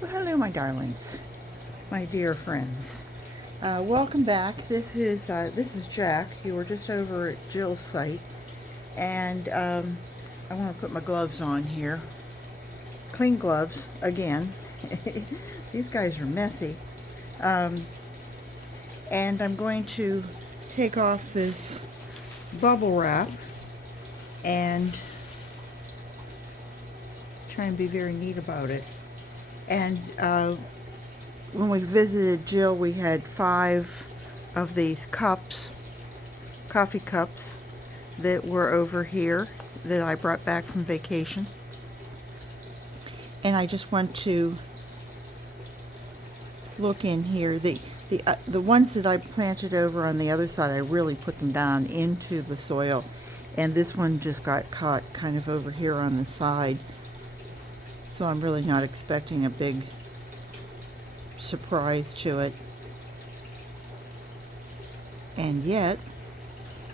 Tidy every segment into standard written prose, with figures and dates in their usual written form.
Well, hello, my darlings, my dear friends. Welcome back. This is Jack. You were just over at Jill's site, and I want to put my gloves on here. Clean gloves again. These guys are messy, um, and I'm going to take off this bubble wrap and try and be very neat about it. And when we visited Jill, we had 5 of these cups, coffee cups, that were over here that I brought back from vacation. And I just want to look in here. The ones that I planted over on the other side, I really put them down into the soil. And this one just got caught kind of over here on the side. So I'm really not expecting a big surprise to it. And yet,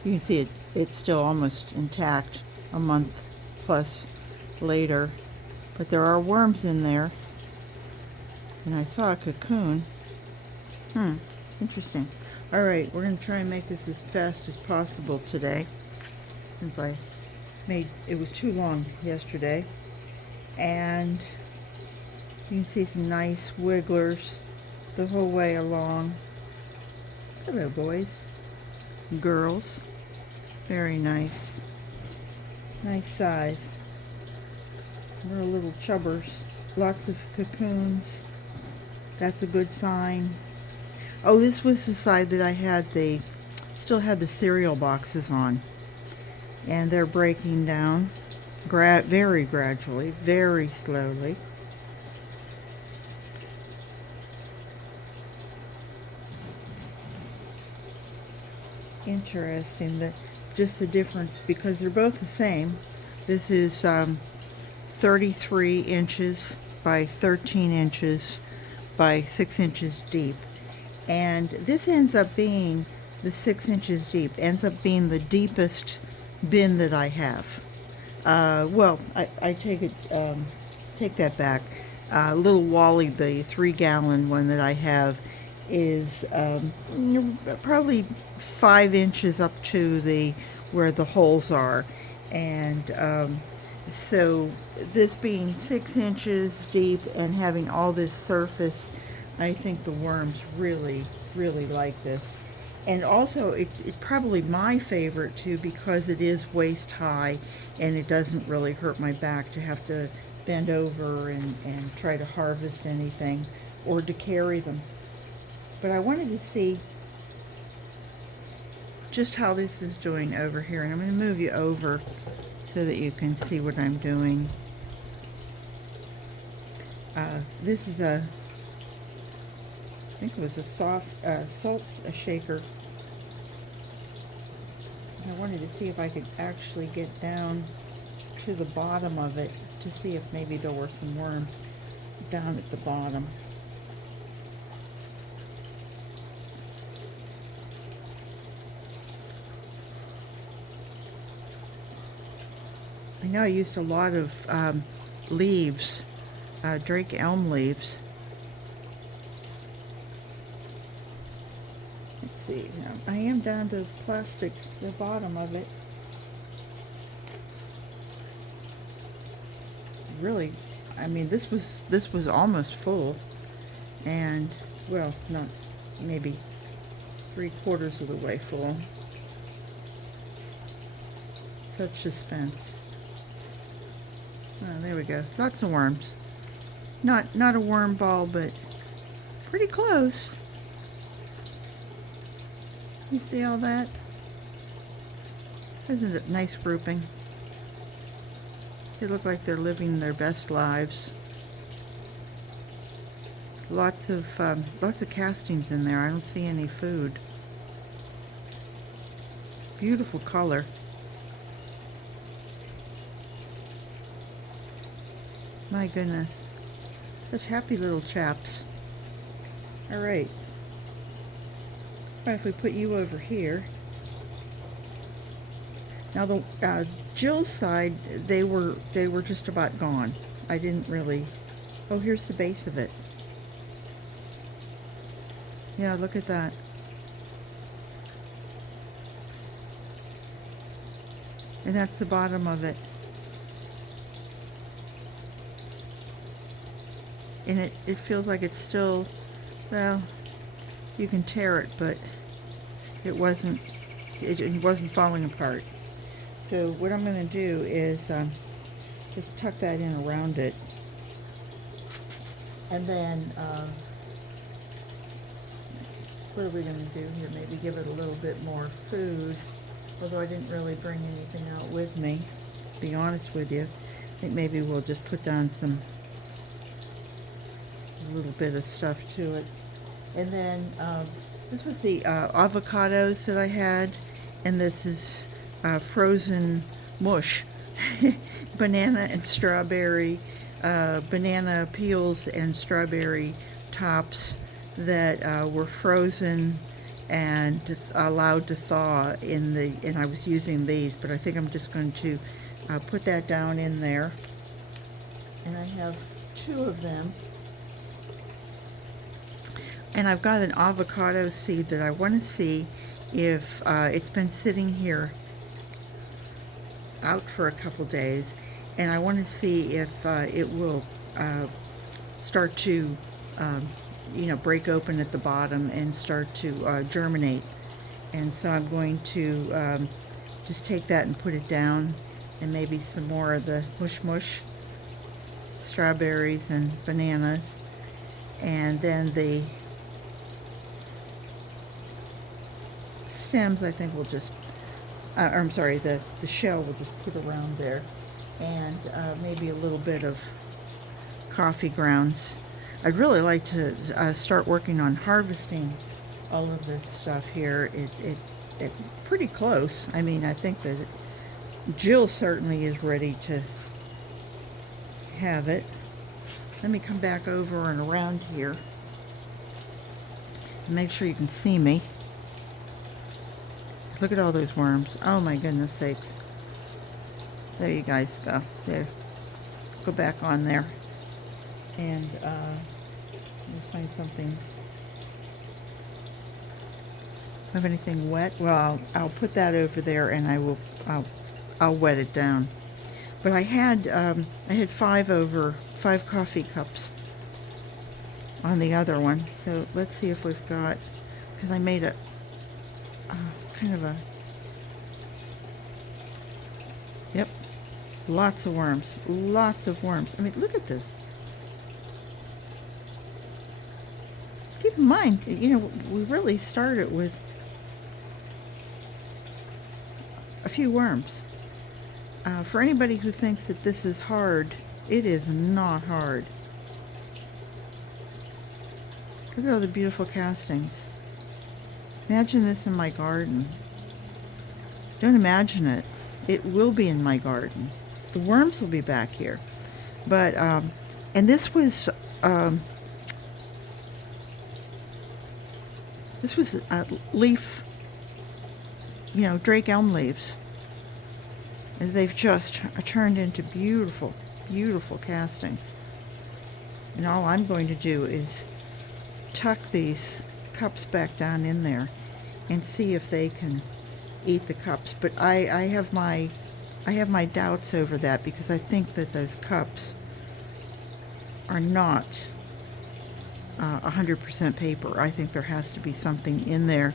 you can see it's still almost intact a month plus later. But there are worms in there. And I saw a cocoon. Interesting. Alright, we're going to try and make this as fast as possible today, since it was too long yesterday. And you can see some nice wigglers the whole way along. Hello, boys. Girls. Very nice. Nice size. We're little chubbers. Lots of cocoons. That's a good sign. Oh, this was the side that I had still had the cereal boxes on. And they're breaking down very gradually, very slowly. Interesting, just the difference, because they're both the same. This is 33 inches by 13 inches by 6 inches deep. And this ends up being, the 6 inches deep, ends up being the deepest bin that I have. Well, I take that back. Little Wally, the 3-gallon one that I have, is probably 5 inches up to where the holes are. And so this being 6 inches deep and having all this surface, I think the worms really, really like this. And also, it's probably my favorite too, because it is waist high and it doesn't really hurt my back to have to bend over and try to harvest anything or to carry them. But I wanted to see just how this is doing over here. And I'm going to move you over so that you can see what I'm doing. This is I think it was a soft salt shaker. I wanted to see if I could actually get down to the bottom of it to see if maybe there were some worms down at the bottom. I know I used a lot of leaves, Drake elm leaves. Let's see, now I am down to plastic, the bottom of it. Really, I mean, this was almost full, and well, not maybe 3/4 of the way full. Such suspense. Oh, there we go. Lots of worms. Not a worm ball, but pretty close. You see all that? Isn't it nice grouping? They look like they're living their best lives. Lots of castings in there. I don't see any food. Beautiful color. My goodness. Such happy little chaps. Alright. If we put you over here. Now the Jill's side, they were just about gone. I didn't really Oh, here's the base of it. Yeah, look at that. And that's the bottom of it. And it feels like it's still, well, you can tear it, but it wasn't falling apart. So what I'm going to do is just tuck that in around it. And then, what are we going to do here? Maybe give it a little bit more food. Although I didn't really bring anything out with me, to be honest with you. I think maybe we'll just put down a little bit of stuff to it. And then this was the avocados that I had, and this is frozen mush, banana and strawberry, banana peels and strawberry tops that were frozen and allowed to thaw and I was using these, but I think I'm just going to put that down in there. And I have 2 of them. And I've got an avocado seed that I want to see if it's been sitting here out for a couple days, and I want to see if it will start to break open at the bottom and start to germinate. And so I'm going to just take that and put it down, and maybe some more of the mush strawberries and bananas, and then the stems I think we'll just I'm sorry, the shell we'll just put around there, and maybe a little bit of coffee grounds. I'd really like to start working on harvesting all of this stuff here. It pretty close. I mean, I think that Jill certainly is ready to have it. Let me come back over and around here and make sure you can see me. Look at all those worms. Oh my goodness sakes. There you guys go. There. Go back on there. And let me find something. Have anything wet? Well, I'll put that over there, and I'll wet it down. But I had 5 coffee cups on the other one. So let's see if we've got, because I made a kind of a, yep, lots of worms. Lots of worms. I mean, look at this. Keep in mind, we really started with a few worms. For anybody who thinks that this is hard, it is not hard. Look at all the beautiful castings. Imagine this in my garden. Don't imagine it. It will be in my garden. The worms will be back here. But, and this was leaf, Drake elm leaves. And they've just turned into beautiful, beautiful castings. And all I'm going to do is tuck these cups back down in there and see if they can eat the cups. But I have my doubts over that, because I think that those cups are not 100% paper. I think there has to be something in there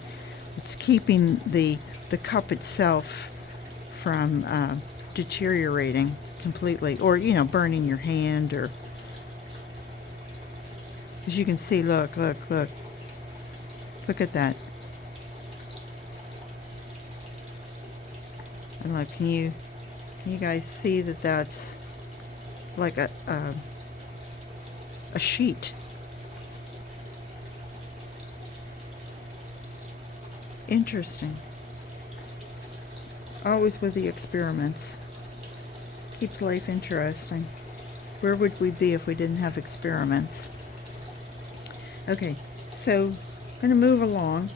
that's keeping the cup itself from deteriorating completely, or burning your hand, or, as you can see, look at that. And look, can you guys see that that's like a sheet? Interesting. Always with the experiments. Keeps life interesting. Where would we be if we didn't have experiments? Okay, so I'm going to move along.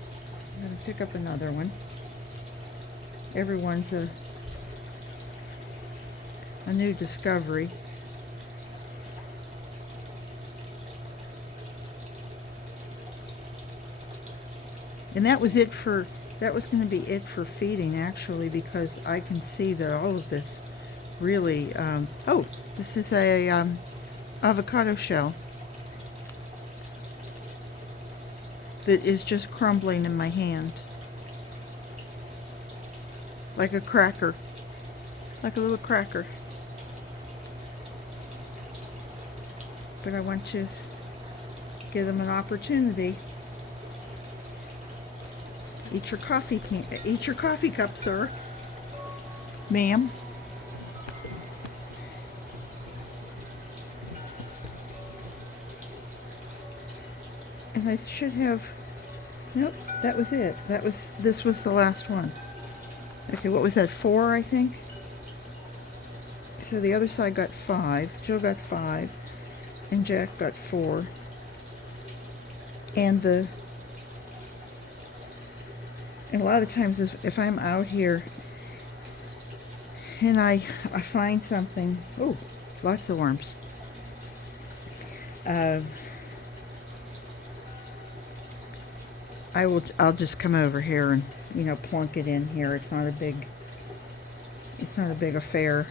I'm going to pick up another one. Everyone's a new discovery. And that was going to be it for feeding, actually, because I can see that all of this really, oh, this is a avocado shell that is just crumbling in my hand. Like a cracker. Like a little cracker. But I want to give them an opportunity. Eat your coffee cup, sir. Ma'am. And I should have, nope, that was it. This was the last one. Okay, what was that, 4, I think? So the other side got 5, Jill got 5, and Jack got 4. And a lot of times if I'm out here and I find something, oh, lots of worms. I'll just come over here and, plunk it in here. It's not a big affair.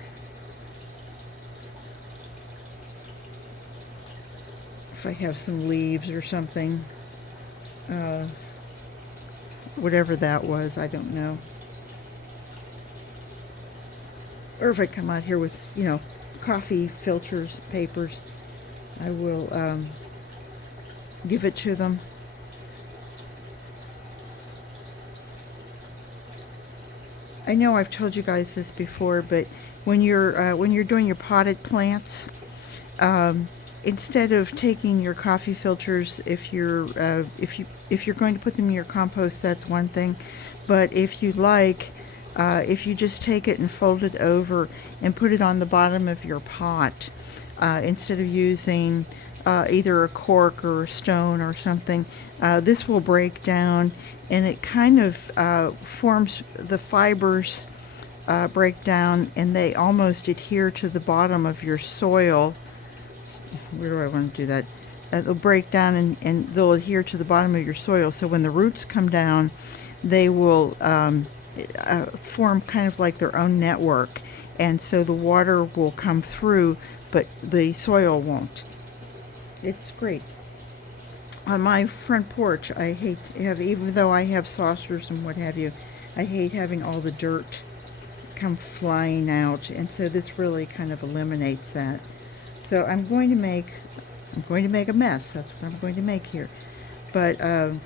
If I have some leaves or something, whatever that was, I don't know. Or if I come out here with, coffee filters, papers, I will give it to them. I know I've told you guys this before, but when you're doing your potted plants, instead of taking your coffee filters, if you're going to put them in your compost, that's one thing. But if you like, if you just take it and fold it over and put it on the bottom of your pot, instead of using either a cork or a stone or something, this will break down, and it kind of forms, the fibers break down, and they almost adhere to the bottom of your soil. Where do I want to do that? They'll break down and they'll adhere to the bottom of your soil. So when the roots come down, they will form kind of like their own network. And so the water will come through, but the soil won't. It's great. On my front porch, I hate to have, even though I have saucers and what have you, I hate having all the dirt come flying out. And so this really kind of eliminates that. So I'm going to make a mess. That's what I'm going to make here. But I'm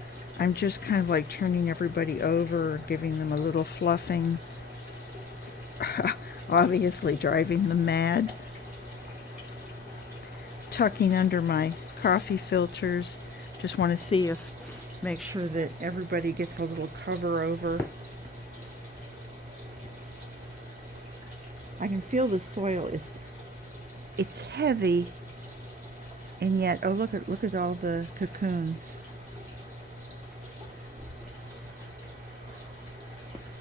just kind of like turning everybody over, giving them a little fluffing. Obviously driving them mad. Tucking under my coffee filters. Just want to make sure that everybody gets a little cover over. I can feel the soil it's heavy, and yet, oh, look at all the cocoons.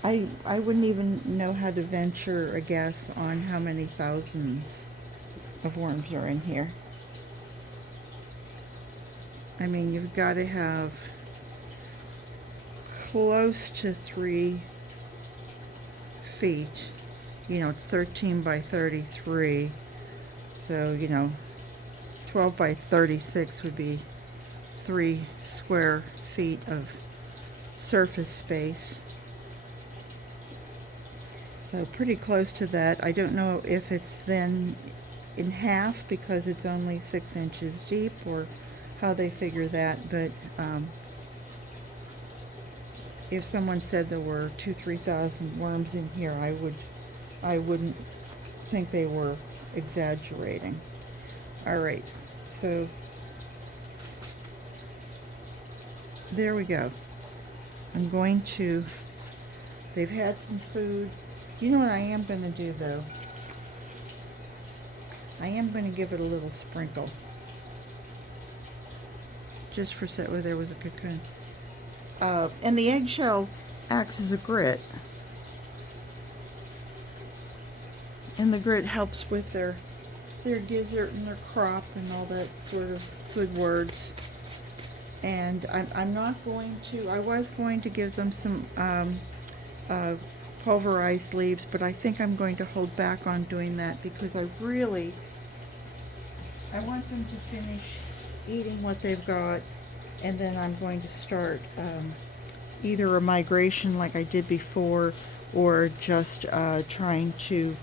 I wouldn't even know how to venture a guess on how many thousands of worms are in here. I mean, you've got to have close to 3 feet. It's 13 by 33. So, 12 by 36 would be 3 square feet of surface space. So pretty close to that. I don't know if it's then in half because it's only 6 inches deep, or how they figure that, but if someone said there were 2,000-3,000 worms in here, I wouldn't think they were exaggerating. All right, so there we go. I'm going to, they've had some food. You know what I am going to do, though? I am going to give it a little sprinkle. Just for set where there was a cocoon. And the eggshell acts as a grit. And the grit helps with their gizzard and their crop and all that sort of good words. And I'm not going to, I was going to give them some uh, pulverized leaves, but I think I'm going to hold back on doing that because I want them to finish eating what they've got, and then I'm going to start either a migration like I did before, or just trying to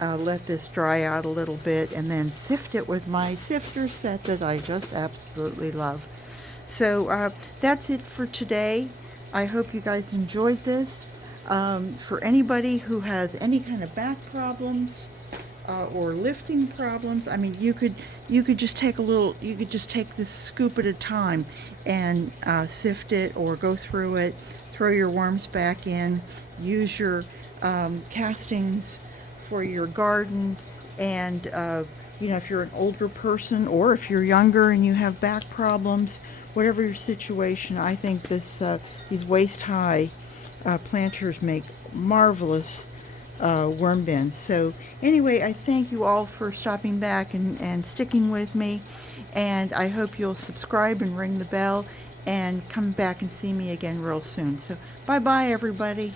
let this dry out a little bit and then sift it with my sifter set that I just absolutely love. So that's it for today. I hope you guys enjoyed this. For anybody who has any kind of back problems or lifting problems, I mean, you could just take this scoop at a time and sift it or go through it, throw your worms back in, use your castings for your garden, and if you're an older person or if you're younger and you have back problems, whatever your situation, I think these waist-high planters make marvelous worm bins. So anyway, I thank you all for stopping back and sticking with me, and I hope you'll subscribe and ring the bell and come back and see me again real soon. So bye bye everybody.